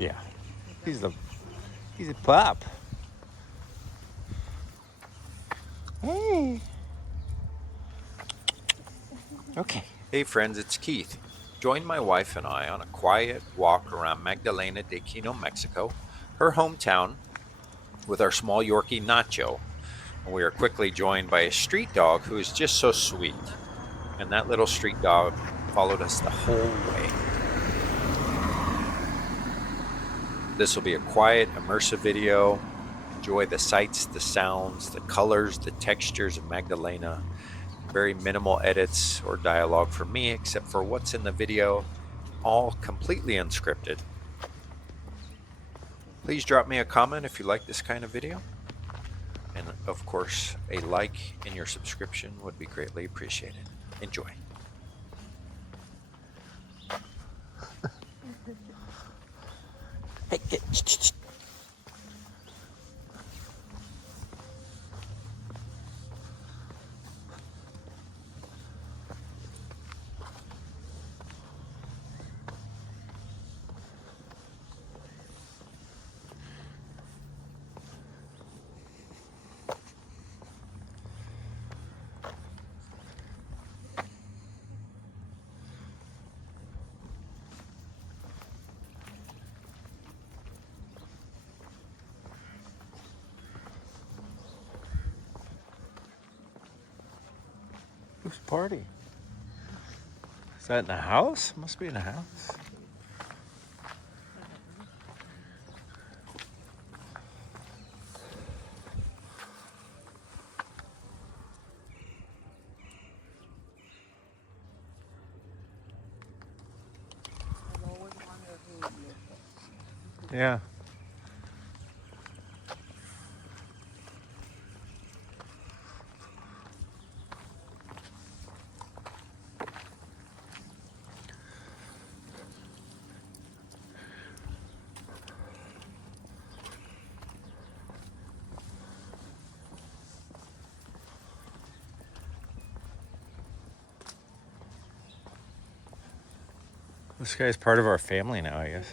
Yeah. He's the he's a pup. Hey. Okay. Hey friends, it's Keith. Join my wife and I on a quiet walk around Magdalena de Quino, Mexico, her hometown, with our small Yorkie Nacho. And we are quickly joined by a street dog who is just so sweet. And that little street dog followed us the whole way. This will be a quiet, immersive video. Enjoy the sights, the sounds, the colors, the textures of Magdalena. Very minimal edits or dialogue from me, except for what's in the video, all completely unscripted. Please drop me a comment if you like this kind of video. And of course, a like and your subscription would be greatly appreciated. Enjoy. Hey. Whose party? Is that in the house? Must be in the house. Yeah. This guy's part of our family now, I guess.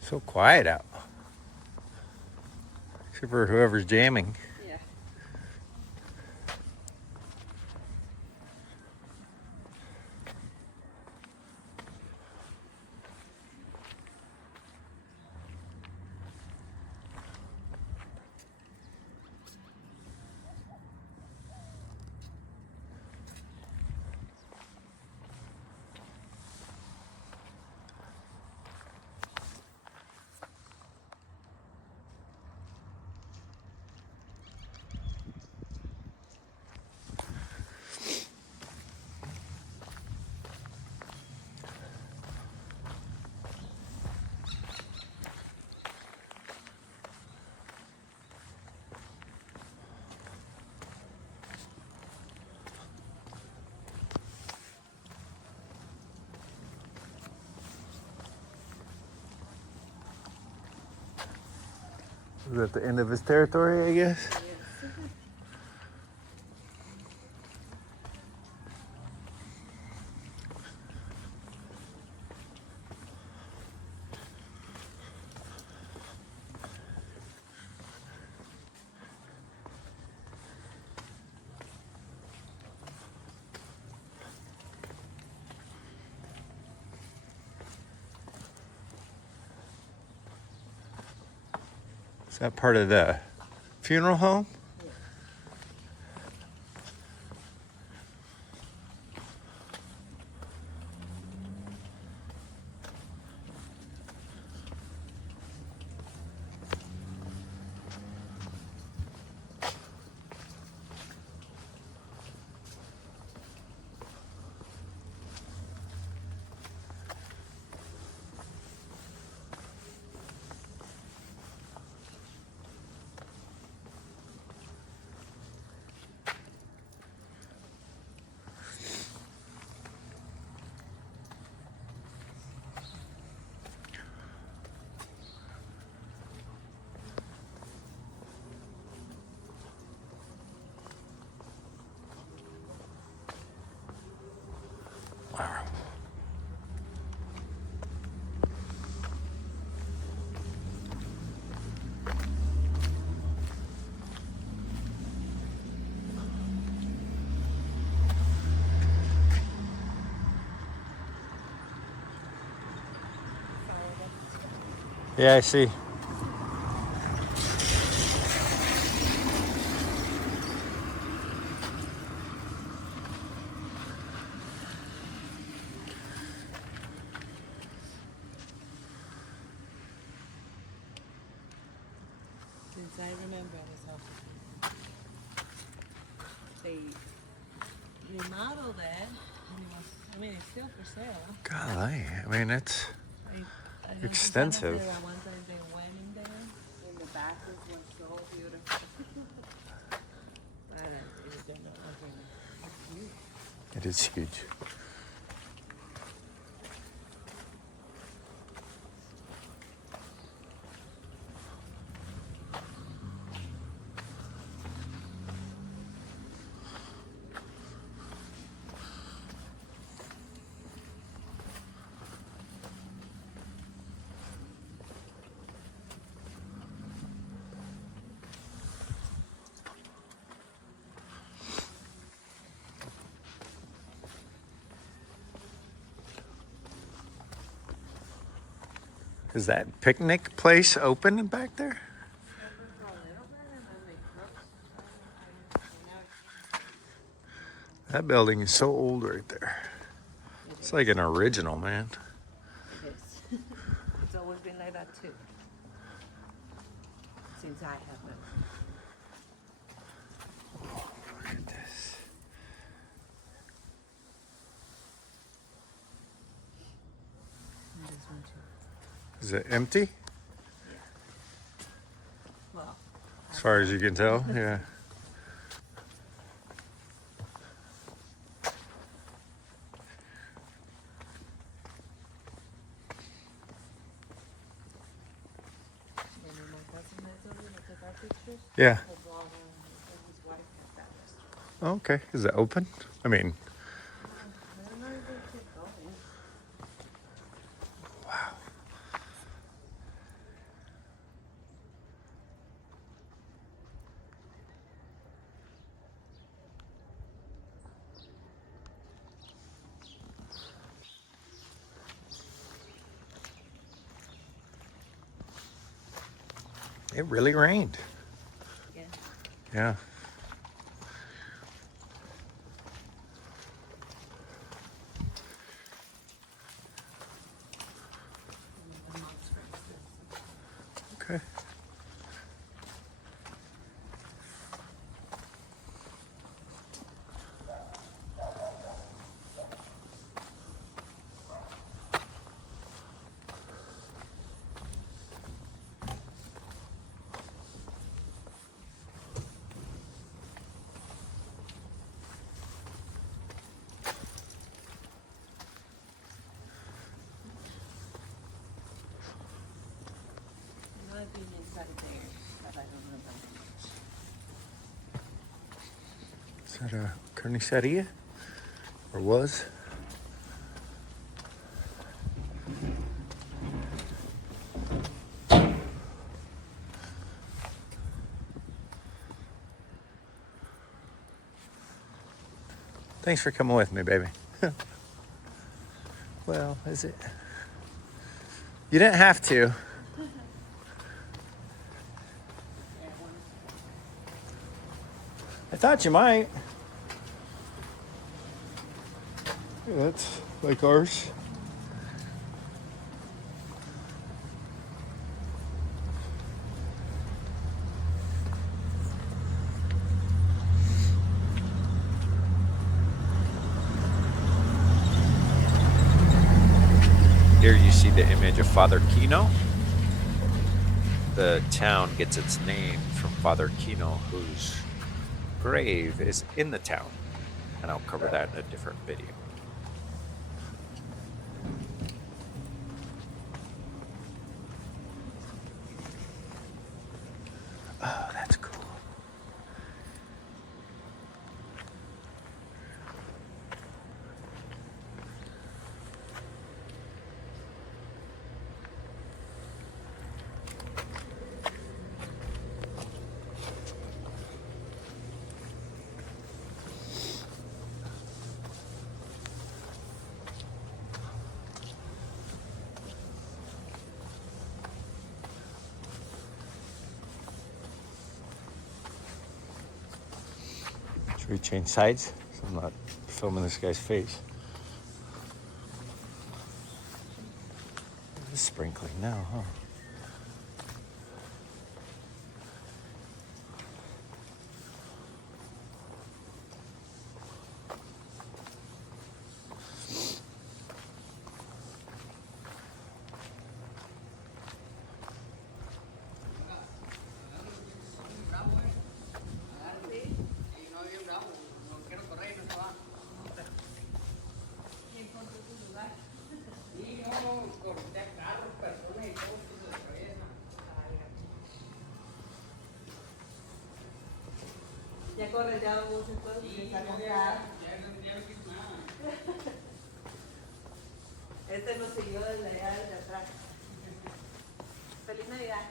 So quiet out. Except for whoever's jamming. Yeah. Is that the end of his territory, I guess? Yes. Is that part of the funeral home? Yes. Yeah, I see. Since I remember this house, they remodeled it, and it was, I mean, it's still for sale. Golly, I mean, it's I know extensive. Susana said at one time they went in there, and the bathroom was so beautiful. But they're not open. It's huge. It is huge. Is that picnic place open back there? For a little bit, and then they closed. That building is so old right there. It's like an original, man. It is. It's always been like that too. Since I have been. Look at this. And this one too. Is it empty? Well, As far as you can tell, yeah. and my cousin has already took our pictures. Yeah. His daughter and his wife has that restaurant. Okay. Is it open? I mean, I don't know if they keep going. wow. It really rained. Yeah. Yeah. Okay. You know, I've been inside there, but I don't remember much. Is that a carniceria? Or was? Thanks for coming with me, baby. Well, is it? You didn't have to. I thought you might. Yeah, that's like ours. Here you see the image of Father Kino. The town gets its name from Father Kino, whose grave is in the town. And I'll cover that in a different video. Oh, that's cool. Should we change sides? So I'm not filming this guy's face. It's sprinkling now, huh? Ya correteado mucho pues, empieza a contar. Este nos siguió desde allá, desde atrás. Feliz Navidad.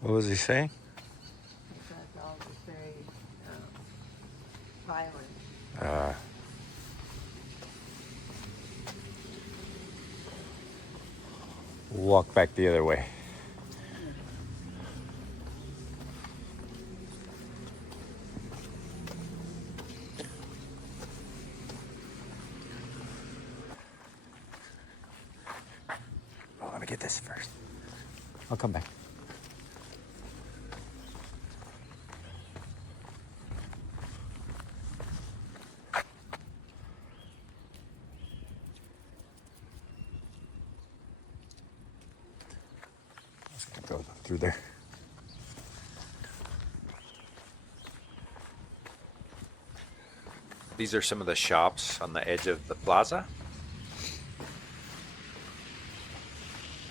What was he saying? That dog is very violent. Walk back the other way. Oh, let me get this first. I'll come back. I was gonna go through there. These are some of the shops on the edge of the plaza.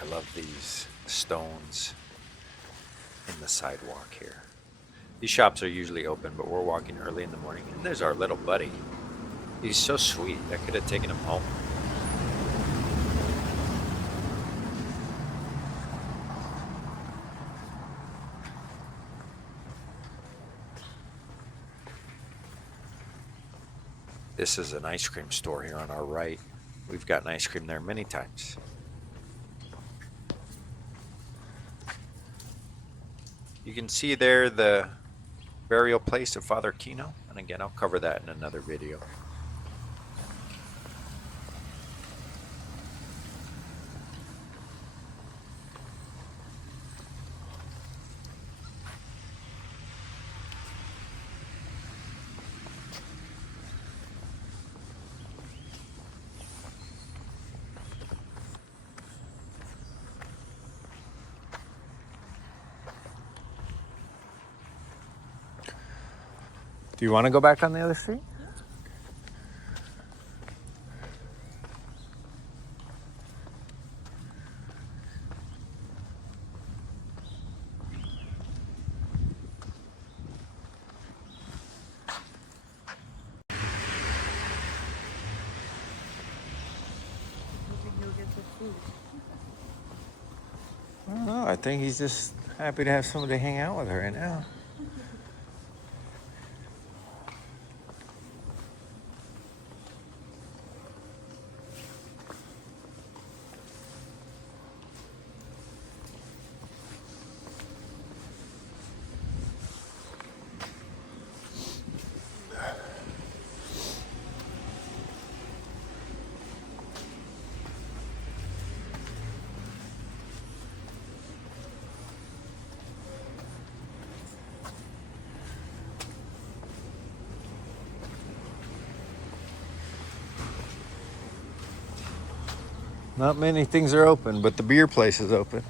I love these stones in the sidewalk here. These shops are usually open, but we're walking early in the morning. And there's our little buddy. He's so sweet. I could have taken him home. This is an ice cream store here on our right. We've gotten ice cream there many times. You can see there the burial place of Father Kino. And again, I'll cover that in another video. Do you want to go back on the other street? He'll get the food. I don't know. I think he's just happy to have somebody hang out with her right now. Not many things are open, but the beer place is open.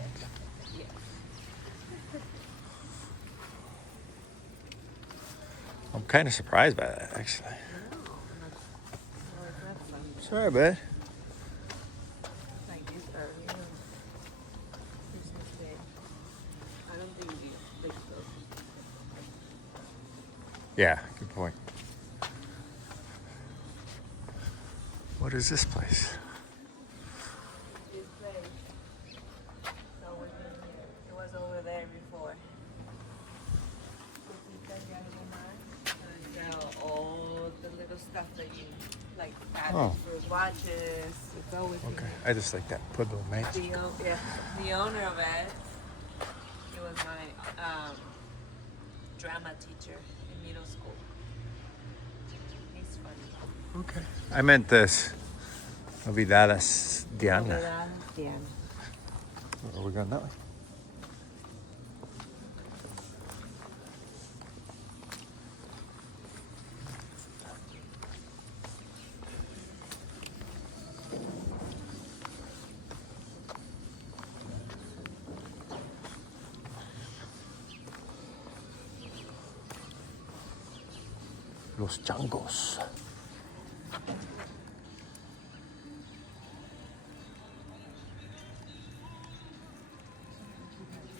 Yeah. I'm kind of surprised by that, actually. No, that's fun. Sorry, bud. Like this early on Christmas Day. I don't think they close. Yeah, good point. What is this place? This place. It's always been here. It was over there before. Sell all the little stuff that you like added Oh. for watches. It's always in Okay. there. I just like that Pueblo Magic. The owner of it, he was my drama teacher in middle school. He's funny. Okay. I meant this. Novedades Diana. Novedades Diana. Are we going that way? Los Changos.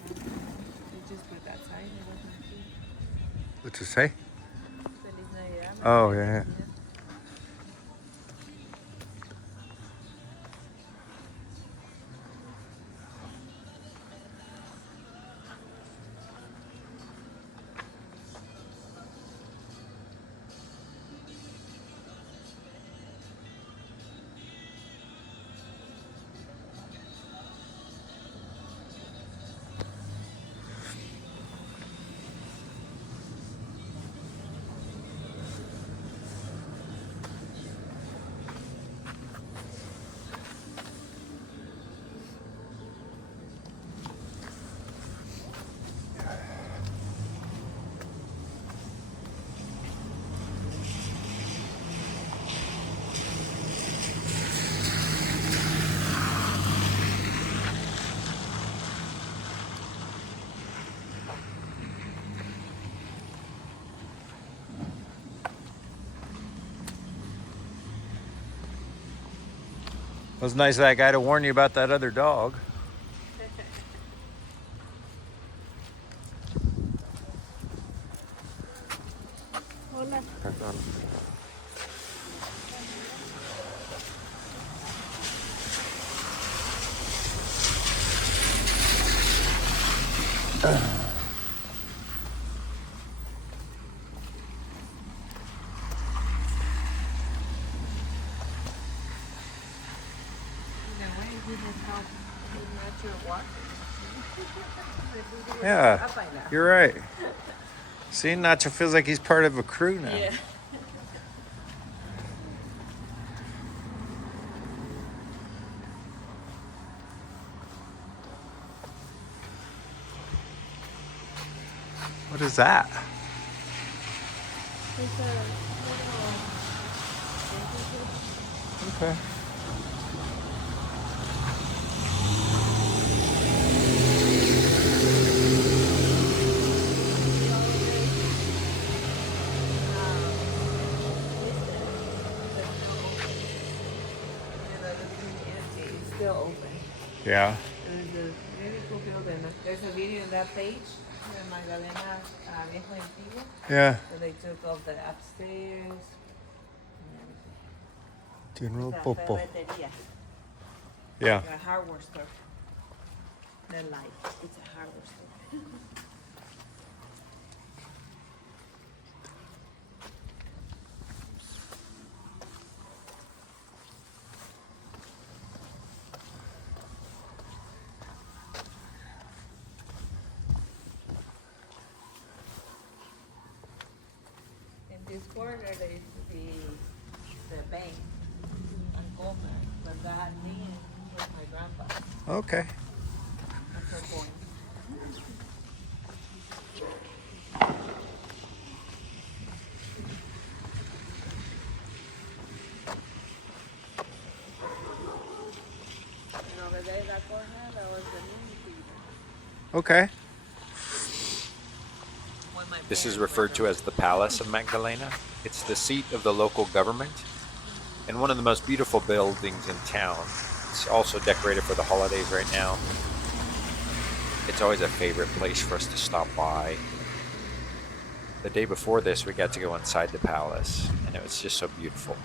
You just put that sign. It wasn't cute. What's it say? Feliz Navidad. Oh, yeah. It was nice of that guy to warn you about that other dog. Hola. In a way, he would help with natural walking. Yeah, you're right. See, Nacho feels like he's part of a crew now. Yeah. What is that? It's a little Okay. It's still open. Yeah. And it's a really cool building. There's a video on that page, Magdalena Viejo Antiguo, Yeah. where they took off the upstairs. General It's a Popo. ferretería, Yeah. like a hardware store. They're like, it's a hardware store. In this corner, there used to be the bank on Goldman, but that name was my grandpa. Okay. That's her point. And over there, that corner, that was the movie theater. Okay. When my This is parents referred went to as the Palace of Magdalena. It's the seat of the local government and one of the most beautiful buildings in town. It's also decorated for the holidays right now. It's always a favorite place for us to stop by. The day before this, we got to go inside the palace, and it was just so beautiful.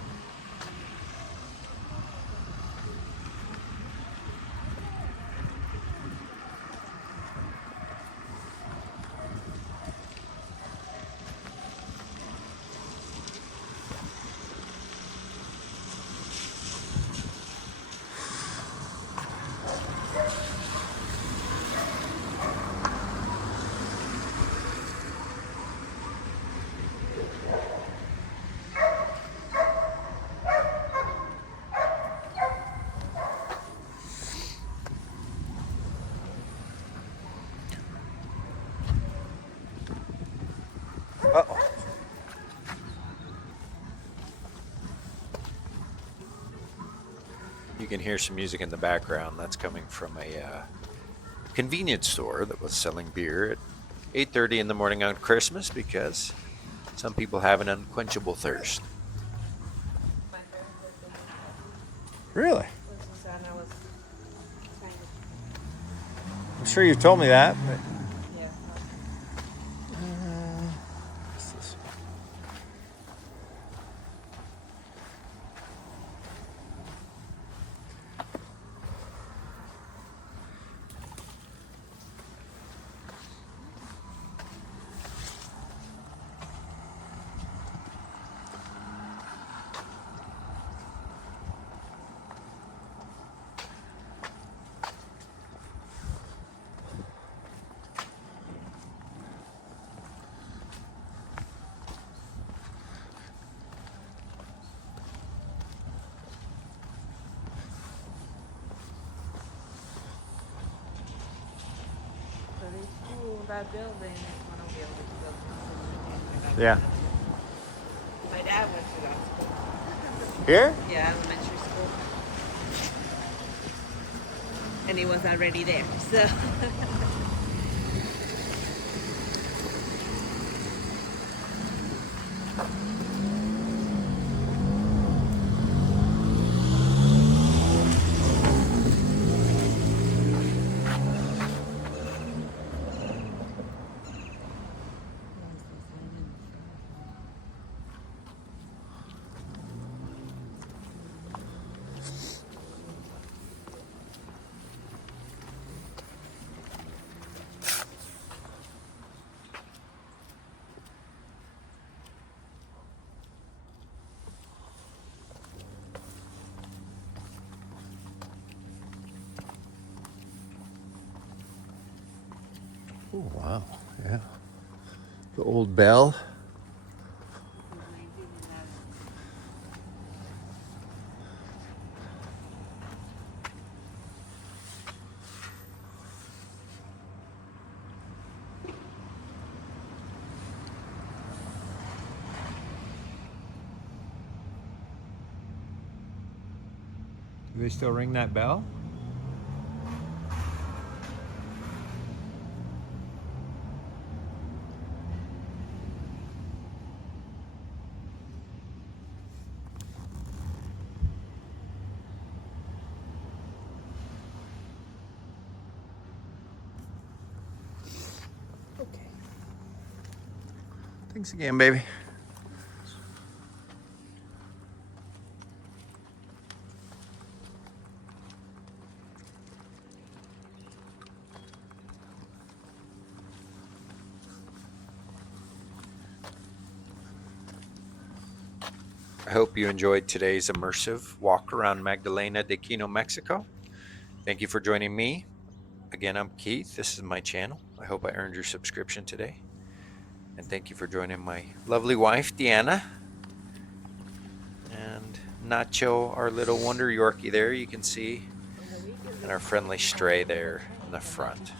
Uh-oh. You can hear some music in the background. That's coming from a convenience store that was selling beer at 8:30 in the morning on Christmas because some people have an unquenchable thirst. My parents were thinking Really? that Susana was kind of, I'm sure you've told me that, but yeah. what's this? So this school, that building is one of the oldest buildings. Yeah. My dad went to that school. Here? Yeah, elementary school. And he was already there, so. Oh, wow. Yeah. The old bell. Do they still ring that bell? Okay. Thanks again, baby. I hope you enjoyed today's immersive walk around Magdalena de Quino, Mexico. Thank you for joining me. Again, I'm Keith. This is my channel. I hope I earned your subscription today. And thank you for joining my lovely wife, Deanna. And Nacho, our little Wonder Yorkie there, you can see, and our friendly stray there in the front.